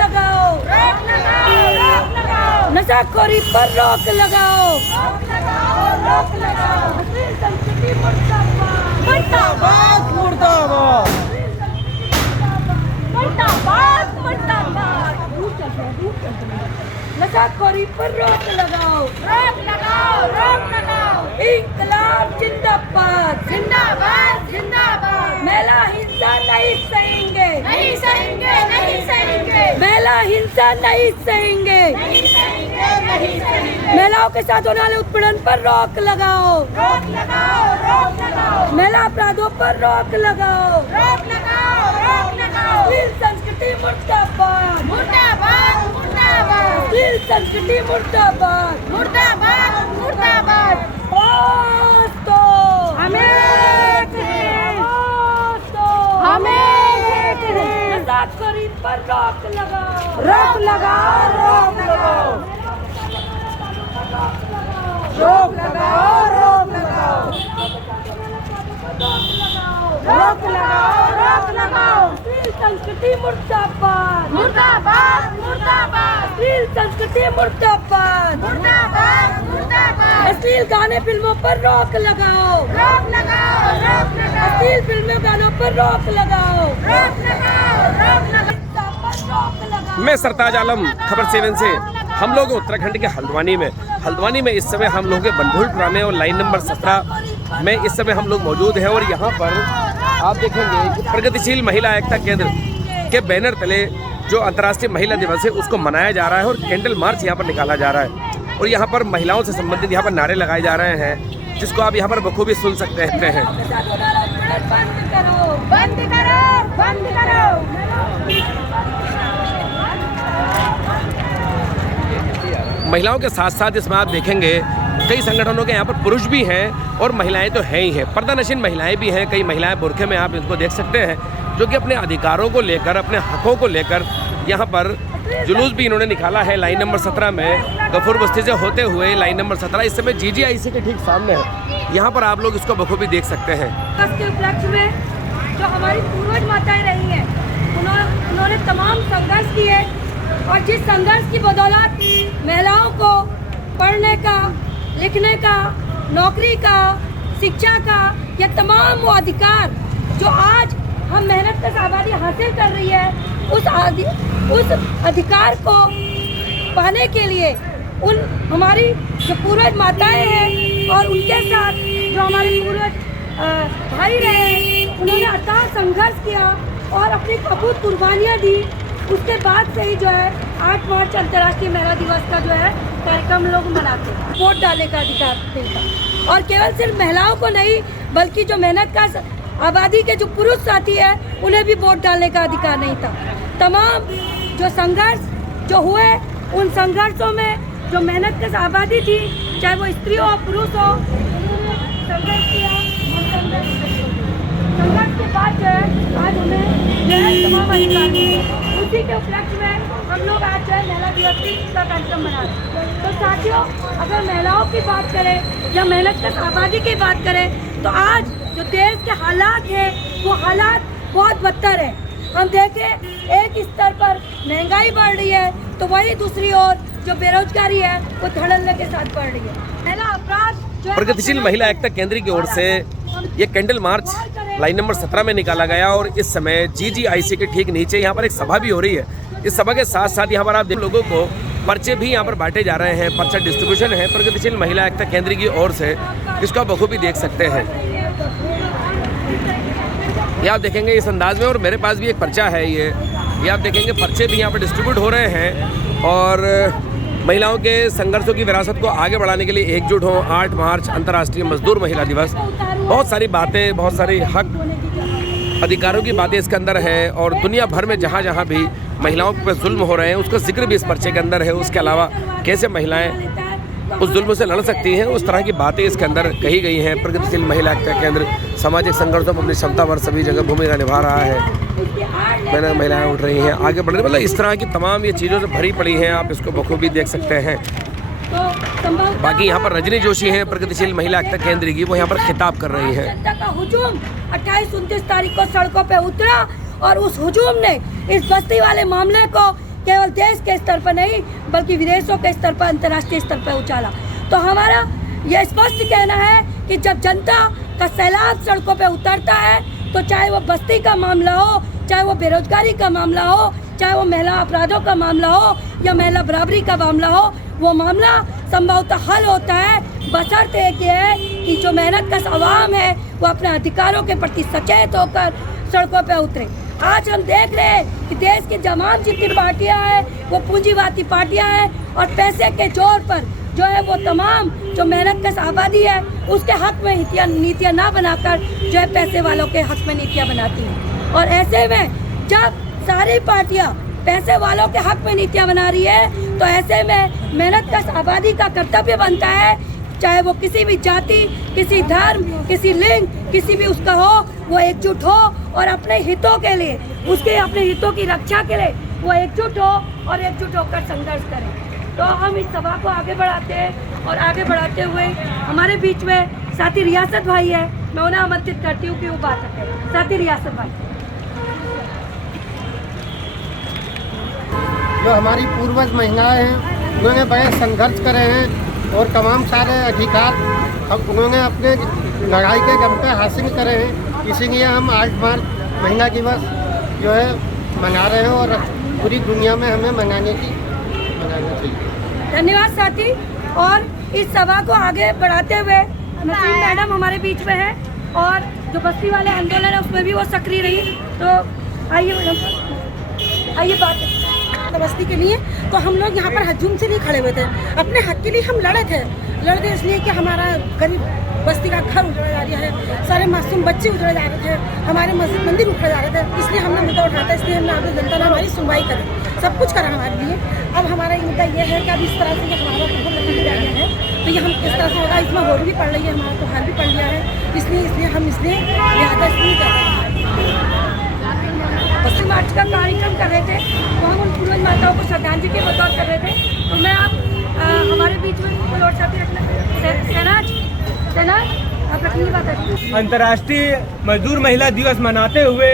लगाओ, रोक लगाओ, रोक लगाओ। नशाखोरी पर रोक लगाओ, रोक लगाओ, रोक लगाओ। अश्लील संस्कृति मुर्दाबाद, मुर्दाबाद, मुर्दाबाद, मुर्दाबाद, मुर्दाबाद। नशाखोरी पर रोक लगाओ, रोक लगाओ, रोक लगाओ। इंकलाब जिंदाबाद, जिंदाबाद, जिंदाबाद। महिला हिंसा नहीं सहेंगे, नहीं सहेंगे, नहीं सहेंगे। महिला हिंसा नहीं सहेंगे, नहीं सहेंगे, नहीं सहेंगे। महिलाओं के साथ होने वाले उत्पीड़न पर रोक लगाओ, रोक लगाओ, रोक लगाओ। महिला अपराधों पर रोक लगाओ, रोक लगाओ, रोक लगाओ। अश्लील संस्कृति मुर्दाबाद, मुर्दाबाद, मुर्दाबाद। अश्लील संस्कृति मुर्दाबाद, मुर्दाबाद, मुर्दाबाद। नशाखोरी पर रोक लगाओ, रोक लगाओ, रोक लगाओ। रोक लगाओ, रोक लगाओ, रोक लगाओ, रोक लगाओ। अश्लील संस्कृति मुर्दाबाद, मुर्दाबाद, मुर्दाबाद। अश्लील संस्कृति मुर्दाबाद, मुर्दाबाद, मुर्दाबाद। अश्लील गाने फिल्मों पर रोक लगाओ, रोक लगाओ, रोक लगाओ। अश्लील फिल्मों गानों पर रोक लगाओ, रोक लगाओ, रोक लगाओ। मैं सरताज आलम, खबर 7 से। हम लोग उत्तराखंड के हल्द्वानी में इस समय हम लोग के बनभूलपुरा में और लाइन नंबर 17 में इस समय हम लोग मौजूद हैं। और यहाँ पर आप देखेंगे कि प्रगतिशील महिला एकता केंद्र के बैनर तले जो अंतर्राष्ट्रीय महिला दिवस है उसको मनाया जा रहा है और कैंडल मार्च यहाँ पर निकाला जा रहा है। और यहाँ पर महिलाओं से संबंधित यहाँ पर नारे लगाए जा रहे हैं, जिसको आप यहाँ पर बखूबी सुन सकते हैं। बंद करो, बंद करो, बंद करो। महिलाओं के साथ साथ इसमें आप देखेंगे कई संगठनों के यहाँ पर पुरुष भी हैं और महिलाएं तो हैं ही हैं, पर्दानशीन महिलाएं भी हैं। कई महिलाएं बुर्के में आप इनको देख सकते हैं, जो कि अपने अधिकारों को लेकर, अपने हकों को लेकर यहाँ पर जुलूस भी इन्होंने निकाला है। लाइन नंबर 17 में गफूर बस्ती से होते हुए लाइन नंबर 17 इस समय GGIC के ठीक सामने है। यहाँ पर आप लोग इसको बखूबी देख सकते हैं। के उपलक्ष्य में जो हमारी पूर्वज माताएं रही हैं, उन्होंने तमाम संघर्ष किए और जिस संघर्ष की बदौलत महिलाओं को पढ़ने का, लिखने का, नौकरी का, शिक्षा का, ये तमाम वो अधिकार जो आज हम मेहनत से आबादी हासिल कर रही है, उस अधिकार को पाने के लिए उन हमारी जो पूर्वज माताएं हैं और उनके साथ जो हमारे पूर्वज भाई रहे, उन्होंने अथाह संघर्ष किया और अपनी अबूत कुर्बानियाँ दी। उसके बाद से ही जो है 8 मार्च अंतर्राष्ट्रीय महिला दिवस का जो है कार्यक्रम लोग मनाते हैं। वोट डालने का अधिकार मिलता और केवल सिर्फ महिलाओं को नहीं, बल्कि जो मेहनत का आबादी के जो पुरुष साथी है उन्हें भी वोट डालने का अधिकार नहीं था। तमाम जो संघर्ष जो हुए, उन संघर्षों में जो मेहनत की आबादी थी, चाहे वो स्त्री हो पुरुष हो, संघर्ष किया। संघर्ष के बाद जो है आज उन्हें जो है तमाम अधिकार मिले। उसी के उपलक्ष्य में हम लोग आज जो है महिला दिवस का कार्यक्रम मना रहे हैं। तो साथियों, अगर महिलाओं की बात करें या मेहनत की आबादी की बात करें, तो आज जो देश के हालात हैं वो हालात बहुत बदतर है। हम देखें एक स्तर पर महंगाई बढ़ रही है, तो वही दूसरी ओर जो बेरोजगारी है वो धड़ल्ले के साथ बढ़ रही है। महिला अपराध प्रगतिशील महिला एकता केंद्र की ओर से ये कैंडल मार्च लाइन नंबर 17 में निकाला गया और इस समय GGIC के ठीक नीचे यहाँ पर एक सभा भी हो रही है। इस सभा के साथ साथ यहाँ पर आप लोगों को पर्चे भी यहाँ पर बांटे जा रहे हैं। पर्चा डिस्ट्रीब्यूशन है प्रगतिशील महिला एकता केंद्र की ओर से, इसको आप बखूबी देख सकते हैं। ये आप देखेंगे इस अंदाज में, और मेरे पास भी एक पर्चा है। ये आप देखेंगे पर्चे भी यहाँ पर डिस्ट्रीब्यूट हो रहे हैं और महिलाओं के संघर्षों की विरासत को आगे बढ़ाने के लिए एकजुट हों। 8 मार्च अंतर्राष्ट्रीय मजदूर महिला दिवस, बहुत सारी बातें, बहुत सारी हक अधिकारों की बातें इसके अंदर है और दुनिया भर में जहाँ जहाँ भी महिलाओं पर जुल्म हो रहे हैं उसका जिक्र भी इस पर्चे के अंदर है। उसके अलावा कैसे महिलाएं उस जुल्म से लड़ सकती हैं, उस तरह की बातें इसके अंदर कही गई हैं। प्रगतिशील महिला एकता केंद्र सामाजिक संघर्षों में अपनी क्षमता पर सभी जगह भूमिका निभा रहा है। महिलाएं उठ रही हैं, आगे बढ़ रही, मतलब इस तरह की तमाम ये चीज़ों से भरी पड़ी हैं। आप इसको बखूबी देख सकते हैं। बाकी यहाँ पर रजनी जोशी हैं प्रगतिशील महिला एकता केंद्र की, वो यहाँ पर खिताब कर रही हैं। जनता का हुजूम 28-29 तारीख को सड़कों पे उतरा और उस हुजूम ने इस बस्ती वाले मामले को केवल देश के स्तर पर नहीं बल्कि विदेशों के स्तर पर, अंतर्राष्ट्रीय स्तर पर उछाला। तो हमारा यह स्पष्ट कहना है कि जब जनता का सैलाब सड़कों पे उतरता है तो चाहे वो बस्ती का मामला हो, चाहे वो बेरोजगारी का मामला हो, चाहे वो महिला अपराधों का मामला हो या महिला बराबरी का मामला हो, वो मामला संभवतः हल होता है बशर्ते एक ये है कि जो मेहनत कश आवाम है वो अपने अधिकारों के प्रति सचेत होकर सड़कों पे उतरे। आज हम देख रहे हैं कि देश की तमाम जितनी पार्टियां हैं वो पूंजीवादी पार्टियां हैं और पैसे के जोर पर जो है वो तमाम जो मेहनत कश आबादी है उसके हक में नीतियाँ ना बनाकर जो है पैसे वालों के हक में नीतियाँ बनाती हैं। और ऐसे में जब सारी पार्टियां पैसे वालों के हक में नीतियां बना रही है तो ऐसे में मेहनत कश आबादी का कर्तव्य बनता है, चाहे वो किसी भी जाति, किसी धर्म, किसी लिंग, किसी भी उसका हो, वो एकजुट हो और अपने हितों के लिए, उसके अपने हितों की रक्षा के लिए वो एकजुट हो और एकजुट होकर संघर्ष करें। तो हम इस सभा को आगे बढ़ाते हैं और आगे बढ़ाते हुए हमारे बीच में साथी रियासत भाई है, मैं उन्हें आमंत्रित करती हूँ कि वो बात करें। साथी रियासत भाई, जो हमारी पूर्वज महिलाएं हैं उन्होंने बड़े संघर्ष करे हैं और तमाम सारे अधिकार अब उन्होंने अपने लड़ाई के दम पे हासिल करे हैं। इसीलिए हम 8 मार्च महिला दिवस जो है मना रहे हैं और पूरी दुनिया में हमें मनाना चाहिए। धन्यवाद साथी। और इस सभा को आगे बढ़ाते हुए नसीम मैडम हमारे बीच में है और जो बस्ती वाले आंदोलन है उसमें भी वो सक्रिय रही। तो आइए मैडम, आइए बात बस्ती के लिए। तो हम लोग यहाँ पर हजूम से नहीं खड़े हुए थे, अपने हक के लिए हम लड़े थे इसलिए कि हमारा गरीब बस्ती का घर उजड़ा जा रहा है, सारे मासूम बच्चे उजड़े जा रहे थे, हमारे मस्जिद मंदिर उखड़े जा रहे थे, इसलिए हमने मुद्दा उठाया था। इसलिए हमने आगे जनता ने हमारी सुनवाई करी, सब कुछ करा हमारे लिए। अब हमारा ये मुद्दा ये है कि अब इस तरह से हमारा बहुत लकड़ी जा रहा है तो ये हम किस तरह से होगा, इसमें होली भी पड़ रही है, हमारा त्योहार भी पड़ गया है, इसलिए हम लिहाजा इसलिए कर रहे हैं। बस्ती मार्च का कार्यक्रम कर रहे थे तो हम उन पूर्वज माताओं को श्रद्धांजलि के बतौर कर रहे थे। तो मैं आप हमारे बीच में कोई और साथी रखना, शहनाज आप रखेंगे बात। अंतर्राष्ट्रीय मजदूर महिला दिवस मनाते हुए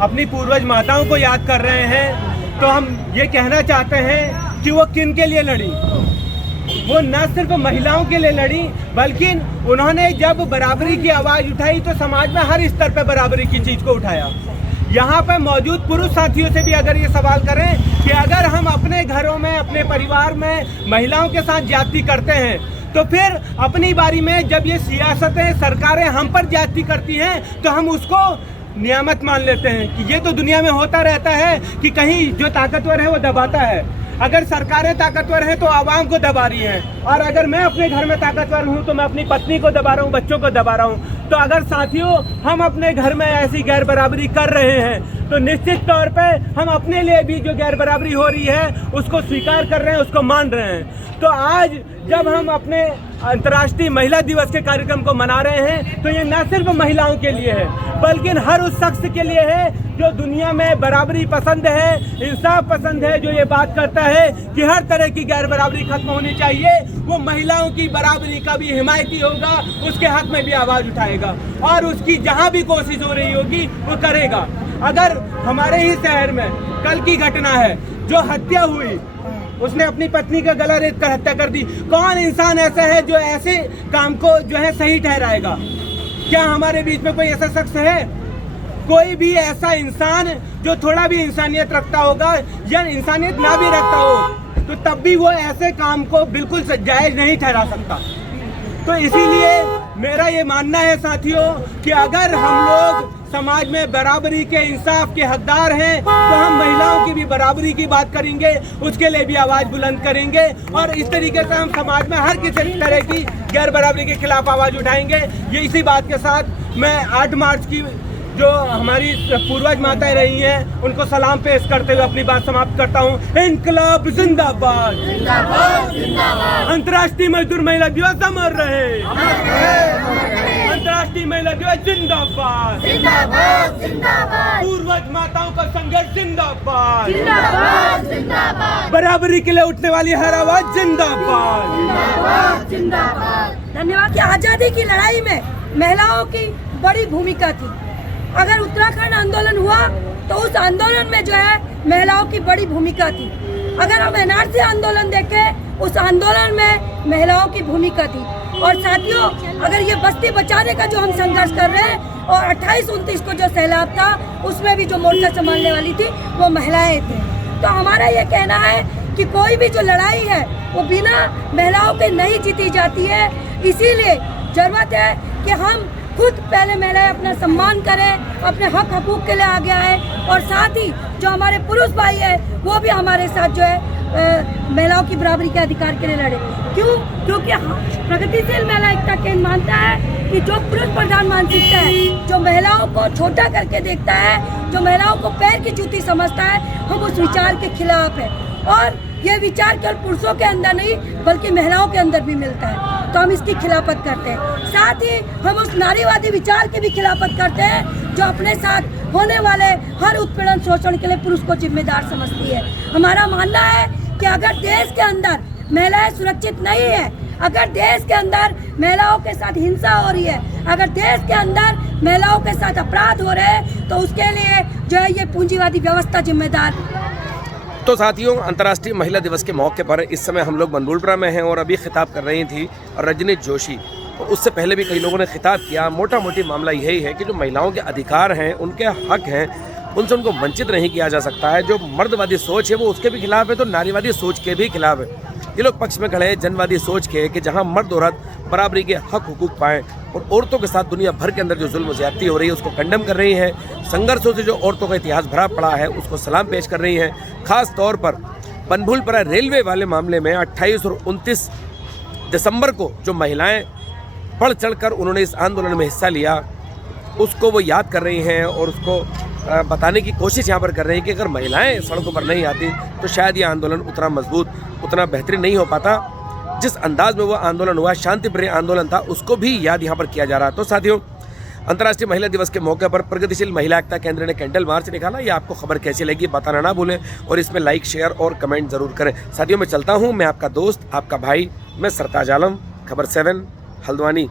अपनी पूर्वज माताओं को याद कर रहे हैं तो हम ये कहना चाहते हैं कि वो किन के लिए लड़ी। वो न सिर्फ महिलाओं के लिए लड़ी बल्कि उन्होंने जब बराबरी की आवाज़ उठाई तो समाज में हर स्तर पर बराबरी की चीज़ को उठाया। यहाँ पर मौजूद पुरुष साथियों से भी अगर ये सवाल करें कि अगर हम अपने घरों में, अपने परिवार में महिलाओं के साथ ज्यादती करते हैं तो फिर अपनी बारी में जब ये सियासतें, सरकारें हम पर ज्यादती करती हैं तो हम उसको नियामत मान लेते हैं कि ये तो दुनिया में होता रहता है कि कहीं जो ताकतवर है वो दबाता है। अगर सरकारें ताकतवर हैं तो आवाम को दबा रही हैं, और अगर मैं अपने घर में ताकतवर हूं तो मैं अपनी पत्नी को दबा रहा हूं, बच्चों को दबा रहा हूं। तो अगर साथियों हम अपने घर में ऐसी गैर बराबरी कर रहे हैं तो निश्चित तौर पे हम अपने लिए भी जो गैर बराबरी हो रही है उसको स्वीकार कर रहे हैं, उसको मान रहे हैं। तो आज जब हम अपने अंतर्राष्ट्रीय महिला दिवस के कार्यक्रम को मना रहे हैं तो ये न सिर्फ महिलाओं के लिए है बल्कि हर उस शख्स के लिए है जो दुनिया में बराबरी पसंद है, इंसाफ पसंद है, जो ये बात करता है कि हर तरह की गैर बराबरी खत्म होनी चाहिए। वो महिलाओं की बराबरी का भी हिमायती होगा, उसके हक में भी आवाज़ उठाएगा और उसकी जहाँ भी कोशिश हो रही होगी वो करेगा। अगर हमारे ही शहर में कल की घटना है, जो हत्या हुई, उसने अपनी पत्नी का गला रेत कर हत्या कर दी। कौन इंसान ऐसा है जो ऐसे काम को जो है सही ठहराएगा? क्या हमारे बीच में कोई ऐसा शख्स है? कोई भी ऐसा इंसान जो थोड़ा भी इंसानियत रखता होगा या इंसानियत ना भी रखता हो तो तब भी वो ऐसे काम को बिल्कुल जायज नहीं ठहरा सकता। तो इसीलिए मेरा ये मानना है साथियों कि अगर हम लोग समाज में बराबरी के, इंसाफ के हकदार हैं तो हम महिलाओं की भी बराबरी की बात करेंगे, उसके लिए भी आवाज़ बुलंद करेंगे और इस तरीके से हम समाज में हर किसी तरह की गैर बराबरी के खिलाफ आवाज़ उठाएंगे। ये इसी बात के साथ मैं 8 मार्च की जो हमारी पूर्वज माताएं रही हैं उनको सलाम पेश करते हुए अपनी बात समाप्त करता हूँ। इनकलाब जिंदाबाद, अंतर्राष्ट्रीय मजदूर महिला दिवस अमर रहे, अंतर्राष्ट्रीय महिला दिवस जिंदाबाद, पूर्वज माताओं का संघर्ष जिंदाबाद, बराबरी के लिए उठने वाली हर आवाज जिंदाबाद। धन्यवाद। कि आजादी की लड़ाई में महिलाओं की बड़ी भूमिका थी। अगर उत्तराखंड आंदोलन हुआ तो उस आंदोलन में जो है महिलाओं की बड़ी भूमिका थी। अगर हम एनआरसी आंदोलन देखें, उस आंदोलन में महिलाओं की भूमिका थी। और साथियों, अगर ये बस्ती बचाने का जो हम संघर्ष कर रहे हैं और 28-29 को जो सैलाब था उसमें भी जो मोर्चा संभालने वाली थी वो महिलाएं थी। तो हमारा ये कहना है कि कोई भी जो लड़ाई है वो बिना महिलाओं के नहीं जीती जाती है। इसीलिए जरूरत है कि हम खुद पहले महिलाएं अपना सम्मान करें, अपने हक हकूक के लिए आगे आए और साथ ही जो हमारे पुरुष भाई है वो भी हमारे साथ जो है महिलाओं की बराबरी के अधिकार के लिए लड़े। क्यों? क्योंकि प्रगतिशील महिला एकता केंद्र मानता है कि जो पुरुष प्रधान मानसिकता है, जो महिलाओं को छोटा करके देखता है, जो महिलाओं को पैर की जूती समझता है, हम उस विचार के खिलाफ है। और ये विचार केवल पुरुषों के अंदर नहीं बल्कि महिलाओं के अंदर भी मिलता है, तो हम इसकी खिलाफत करते हैं। साथ ही हम उस नारीवादी विचार की भी खिलाफत करते हैं जो अपने साथ होने वाले हर उत्पीड़न शोषण के लिए पुरुष को जिम्मेदार समझती है। हमारा मानना है कि अगर देश के अंदर महिलाएं सुरक्षित नहीं है, अगर देश के अंदर महिलाओं के साथ हिंसा हो रही है, अगर देश के अंदर महिलाओं के साथ अपराध हो रहे हैं, तो उसके लिए जो है ये पूंजीवादी व्यवस्था जिम्मेदार है। तो साथियों, अंतर्राष्ट्रीय महिला दिवस के मौके पर इस समय हम लोग बनबुलपुरा में हैं और अभी खिताब कर रही थी रजनी जोशी। तो उससे पहले भी कई लोगों ने खिताब किया। मोटा मोटी मामला यही है कि जो महिलाओं के अधिकार हैं, उनके हक हैं, उनसे उनको वंचित नहीं किया जा सकता है। जो मर्दवादी सोच है वो उसके भी खिलाफ है, तो नारीवादी सोच के भी खिलाफ है। ये लोग पक्ष में खड़े हैं जनवादी सोच के कि जहां मर्द औरत बराबरी के हक हुकूक पाएं, और औरतों के साथ दुनिया भर के अंदर जो जुल्म ज़्यादती हो रही है उसको कंडेम कर रही हैं। संघर्षों से जो औरतों का इतिहास भरा पड़ा है उसको सलाम पेश कर रही हैं। खास तौर पर बनबुलपुरा रेलवे वाले मामले में 28 और 29 दिसंबर को जो महिलाएं बढ़ चढ़कर उन्होंने इस आंदोलन में हिस्सा लिया उसको वो याद कर रही हैं और उसको बताने की कोशिश यहाँ पर कर रही हैं कि अगर महिलाएं सड़कों पर नहीं आती तो शायद ये आंदोलन उतना मजबूत, उतना बेहतरीन नहीं हो पाता। जिस अंदाज में वो आंदोलन हुआ, शांतिप्रिय आंदोलन था, उसको भी याद यहाँ पर किया जा रहा है। तो साथियों, अंतर्राष्ट्रीय महिला दिवस के मौके पर प्रगतिशील महिला एकता केंद्र ने कैंडल मार्च निकाला। ये आपको खबर कैसी लगी बताना ना भूलें और इसमें लाइक, शेयर और कमेंट जरूर करें। साथियों, मैं चलता हूँ। मैं आपका दोस्त, आपका भाई, मैं सरताज आलम, खबर 7 हल्द्वानी।